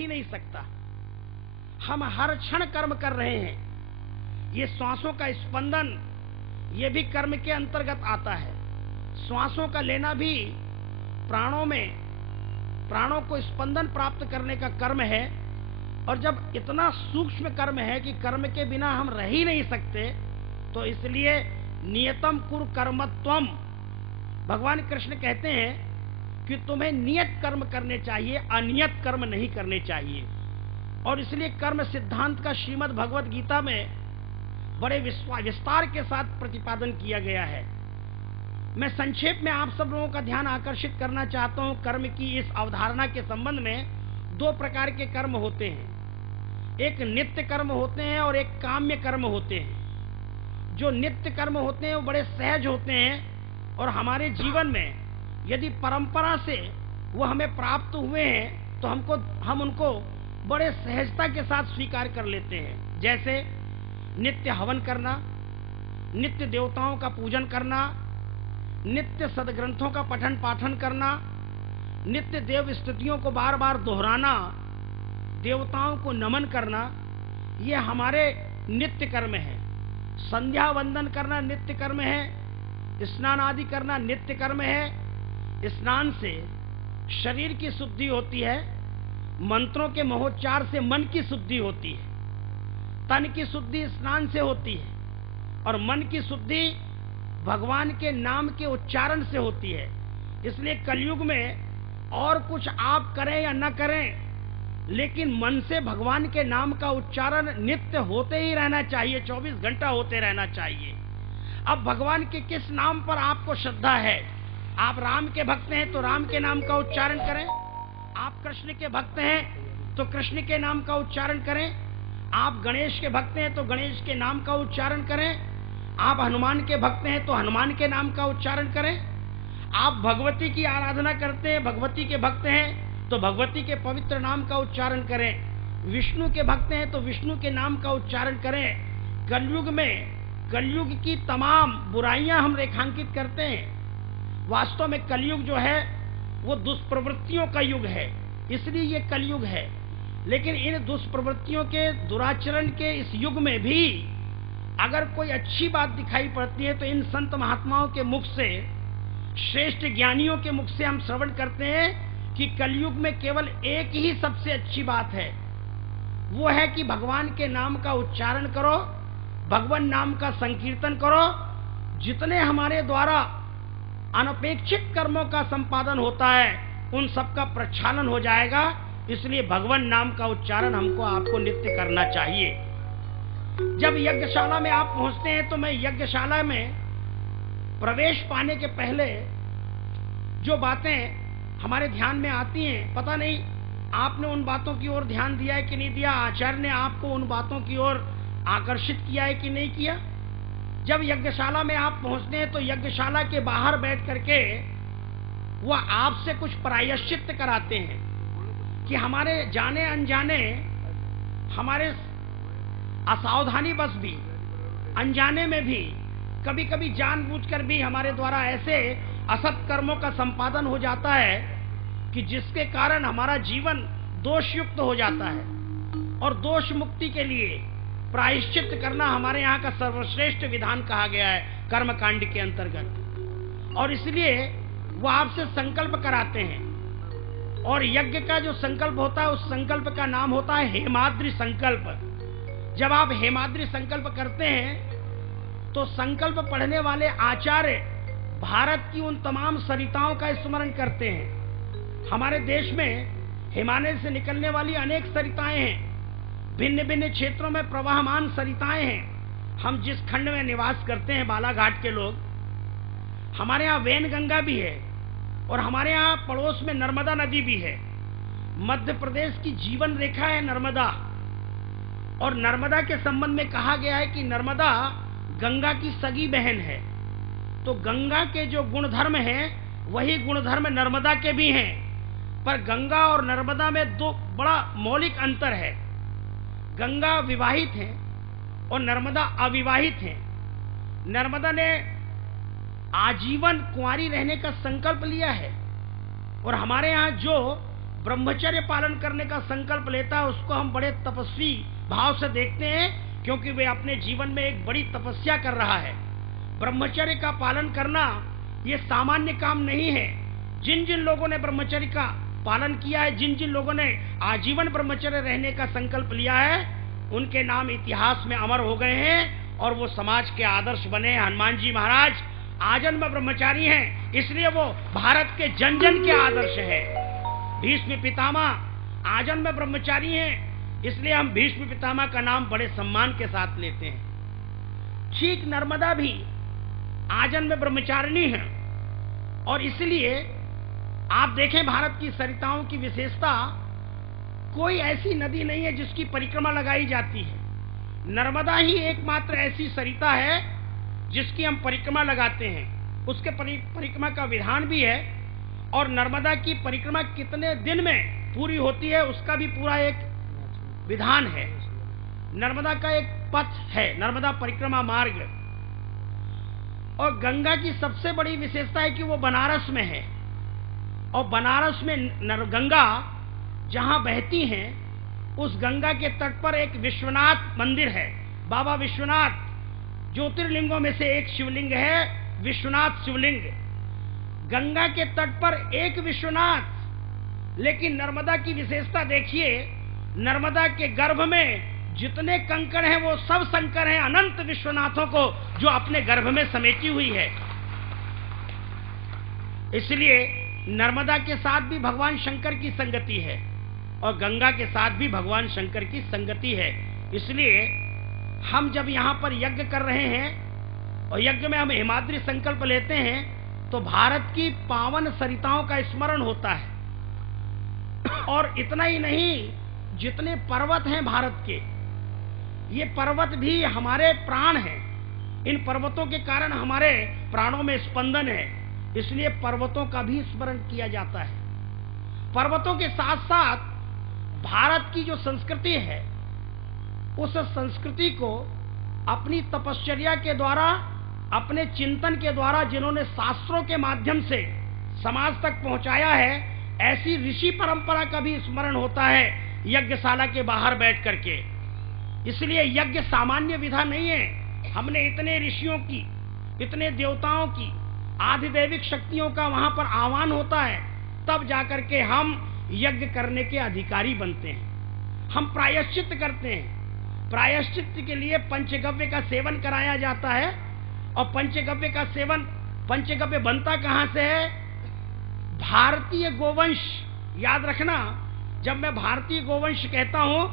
ही नहीं सकता। हम हर क्षण कर्म कर रहे हैं। ये श्वासों का स्पंदन, ये भी कर्म के अंतर्गत आता है। श्वासों का लेना भी प्राणों में, प्राणों को स्पंदन प्राप्त करने का कर्म है। और जब इतना सूक्ष्म कर्म है कि कर्म के बिना हम रह ही नहीं सकते, तो इसलिए नियतम कुरु कर्मत्वम, भगवान कृष्ण कहते हैं कि तुम्हें नियत कर्म करने चाहिए, अनियत कर्म नहीं करने चाहिए। और इसलिए कर्म सिद्धांत का श्रीमद् भगवत गीता में बड़े विस्तार के साथ प्रतिपादन किया गया है। मैं संक्षेप में आप सब लोगों का ध्यान आकर्षित करना चाहता हूं। कर्म की इस अवधारणा के संबंध में दो प्रकार के कर्म होते हैं, एक नित्य कर्म होते हैं और एक काम्य कर्म होते हैं। जो नित्य कर्म होते हैं वो बड़े सहज होते हैं और हमारे जीवन में यदि परंपरा से वो हमें प्राप्त हुए हैं तो हम उनको बड़े सहजता के साथ स्वीकार कर लेते हैं। जैसे नित्य हवन करना, नित्य देवताओं का पूजन करना, नित्य सदग्रंथों का पठन पाठन करना, नित्य देव स्तुतियों को बार बार दोहराना, देवताओं को नमन करना, ये हमारे नित्य कर्म है। संध्या वंदन करना नित्य कर्म है, स्नान आदि करना नित्य कर्म है। स्नान से शरीर की शुद्धि होती है, मंत्रों के महोच्चार से मन की शुद्धि होती है, तन की शुद्धि स्नान से होती है और मन की शुद्धि भगवान के नाम के उच्चारण से होती है। इसलिए कलयुग में और कुछ आप करें या न करें, लेकिन मन से भगवान के नाम का उच्चारण नित्य होते ही रहना चाहिए, 24 घंटा होते रहना चाहिए। अब भगवान के किस नाम पर आपको श्रद्धा है? आप राम के भक्त हैं तो राम के नाम का उच्चारण करें, आप कृष्ण के भक्त हैं तो कृष्ण के नाम का उच्चारण करें, आप गणेश के भक्त हैं तो गणेश के नाम का उच्चारण करें, आप हनुमान के भक्त हैं तो हनुमान के नाम का उच्चारण करें, आप भगवती की आराधना करते हैं, भगवती के भक्त हैं तो भगवती के पवित्र नाम का उच्चारण करें, विष्णु के भक्त हैं तो विष्णु के नाम का उच्चारण करें। कलयुग में कलयुग की तमाम बुराइयां हम रेखांकित करते हैं। वास्तव में कलयुग जो है वो दुष्प्रवृत्तियों का युग है, इसलिए ये कलयुग है। लेकिन इन दुष्प्रवृत्तियों के, दुराचरण के इस युग में भी अगर कोई अच्छी बात दिखाई पड़ती है तो इन संत महात्माओं के मुख से, श्रेष्ठ ज्ञानियों के मुख से हम श्रवण करते हैं कि कलयुग में केवल एक ही सबसे अच्छी बात है, वो है कि भगवान के नाम का उच्चारण करो, भगवान नाम का संकीर्तन करो। जितने हमारे द्वारा अनपेक्षित कर्मों का संपादन होता है उन सब का प्रक्षालन हो जाएगा। इसलिए भगवान नाम का उच्चारण हमको आपको नित्य करना चाहिए। जब यज्ञशाला में आप पहुंचते हैं तो मैं यज्ञशाला में प्रवेश पाने के पहले जो बातें हमारे ध्यान में आती हैं, पता नहीं आपने उन बातों की ओर ध्यान दिया है कि नहीं दिया, आचार्य ने आपको उन बातों की ओर आकर्षित किया है कि नहीं किया। जब यज्ञशाला में आप पहुंचते हैं तो यज्ञशाला के बाहर बैठ करके वह आपसे कुछ प्रायश्चित कराते हैं कि हमारे जाने अनजाने, हमारे असावधानी बस भी, अनजाने में भी, कभी कभी जानबूझकर भी हमारे द्वारा ऐसे असत कर्मों का संपादन हो जाता है कि जिसके कारण हमारा जीवन दोषयुक्त हो जाता है। और दोष मुक्ति के लिए प्रायश्चित करना हमारे यहाँ का सर्वश्रेष्ठ विधान कहा गया है कर्मकांड के अंतर्गत। और इसलिए वो आपसे संकल्प कराते हैं और यज्ञ का जो संकल्प होता है उस संकल्प का नाम होता है हेमाद्रि संकल्प। जब आप हेमाद्रि संकल्प करते हैं तो संकल्प पढ़ने वाले आचार्य भारत की उन तमाम सरिताओं का स्मरण करते हैं। हमारे देश में हिमालय से निकलने वाली अनेक सरिताएं हैं, भिन्न भिन्न क्षेत्रों में प्रवाहमान सरिताएं हैं। हम जिस खंड में निवास करते हैं, बालाघाट के लोग, हमारे यहाँ वैनगंगा भी है और हमारे यहाँ पड़ोस में नर्मदा नदी भी है। मध्य प्रदेश की जीवन रेखा है नर्मदा, और नर्मदा के संबंध में कहा गया है कि नर्मदा गंगा की सगी बहन है। तो गंगा के जो गुणधर्म हैं वही गुणधर्म नर्मदा के भी हैं, पर गंगा और नर्मदा में दो बड़ा मौलिक अंतर है। गंगा विवाहित है और नर्मदा अविवाहित है। नर्मदा ने आजीवन कुंवारी रहने का संकल्प लिया है और हमारे यहाँ जो ब्रह्मचर्य पालन करने का संकल्प लेता है उसको हम बड़े तपस्वी भाव से देखते हैं, क्योंकि वे अपने जीवन में एक बड़ी तपस्या कर रहा है। ब्रह्मचर्य का पालन करना ये सामान्य काम नहीं है। जिन जिन लोगों ने ब्रह्मचर्य का पालन किया है, जिन जिन लोगों ने आजीवन ब्रह्मचर्य रहने का संकल्प लिया है, उनके नाम इतिहास में अमर हो गए हैं और वो समाज के आदर्श बने। हनुमान जी महाराज आजन्म ब्रह्मचारी हैं, इसलिए वो भारत के जन जन के आदर्श है। भीष्म पितामह आजन्म ब्रह्मचारी हैं, इसलिए हम भीष्म पितामह का नाम बड़े सम्मान के साथ लेते हैं। ठीक नर्मदा भी आजन्म ब्रह्मचारिणी है, और इसलिए आप देखें भारत की सरिताओं की विशेषता, कोई ऐसी नदी नहीं है जिसकी परिक्रमा लगाई जाती है। नर्मदा ही एकमात्र ऐसी सरिता है जिसकी हम परिक्रमा लगाते हैं। उसके परिक्रमा का विधान भी है, और नर्मदा की परिक्रमा कितने दिन में पूरी होती है उसका भी पूरा एक विधान है। नर्मदा का एक पथ है, नर्मदा परिक्रमा मार्ग। और गंगा की सबसे बड़ी विशेषता है कि वो बनारस में है, और बनारस में गंगा जहां बहती हैं, उस गंगा के तट पर एक विश्वनाथ मंदिर है। बाबा विश्वनाथ ज्योतिर्लिंगों में से एक शिवलिंग है, विश्वनाथ शिवलिंग। गंगा के तट पर एक विश्वनाथ, लेकिन नर्मदा की विशेषता देखिए, नर्मदा के गर्भ में जितने कंकड़ हैं वो सब शंकर हैं, अनंत विश्वनाथों को जो अपने गर्भ में समेटी हुई है। इसलिए नर्मदा के साथ भी भगवान शंकर की संगति है, और गंगा के साथ भी भगवान शंकर की संगति है। इसलिए हम जब यहाँ पर यज्ञ कर रहे हैं और यज्ञ में हम हिमाद्री संकल्प लेते हैं, तो भारत की पावन सरिताओं का स्मरण होता है। और इतना ही नहीं, जितने पर्वत हैं भारत के, ये पर्वत भी हमारे प्राण हैं। इन पर्वतों के कारण हमारे प्राणों में स्पंदन है, इसलिए पर्वतों का भी स्मरण किया जाता है। पर्वतों के साथ साथ भारत की जो संस्कृति है, उस संस्कृति को अपनी तपश्चर्या के द्वारा, अपने चिंतन के द्वारा, जिन्होंने शास्त्रों के माध्यम से समाज तक पहुंचाया है, ऐसी ऋषि परंपरा का भी स्मरण होता है यज्ञशाला के बाहर बैठ करके। इसलिए यज्ञ सामान्य विधा नहीं है। हमने इतने ऋषियों की, इतने देवताओं की, आधिदैविक शक्तियों का वहां पर आह्वान होता है, तब जाकर के हम यज्ञ करने के अधिकारी बनते हैं। हम प्रायश्चित करते हैं। प्रायश्चित के लिए पंचगव्य का सेवन कराया जाता है, और पंचगव्य का सेवन, पंचगव्य बनता कहां से है? भारतीय गोवंश। याद रखना, जब मैं भारतीय गोवंश कहता हूं,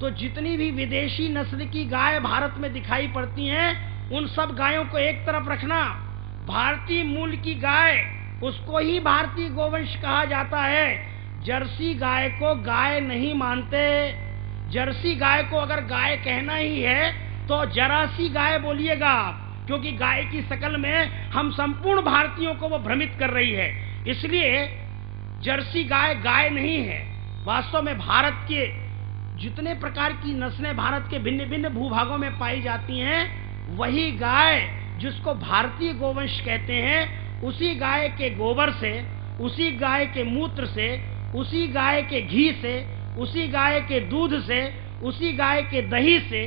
तो जितनी भी विदेशी नस्ल की गाय भारत में दिखाई पड़ती हैं, उन सब गायों को एक तरफ रखना। भारतीय मूल की गाय, उसको ही भारतीय गोवंश कहा जाता है। जर्सी गाय को गाय नहीं मानते। जर्सी गाय को अगर गाय कहना ही है तो जरासी गाय बोलिएगा, क्योंकि गाय की शकल में हम संपूर्ण भारतीयों को वो भ्रमित कर रही है। इसलिए जर्सी गाय गाय नहीं है। वास्तव में भारत के जितने प्रकार की नस्लें भारत के भिन्न भिन्न भूभागों में पाई जाती हैं, वही गाय जिसको भारतीय गोवंश कहते हैं, उसी गाय के गोबर से, उसी गाय के मूत्र से, उसी गाय के घी से, उसी गाय के दूध से, उसी गाय के दही से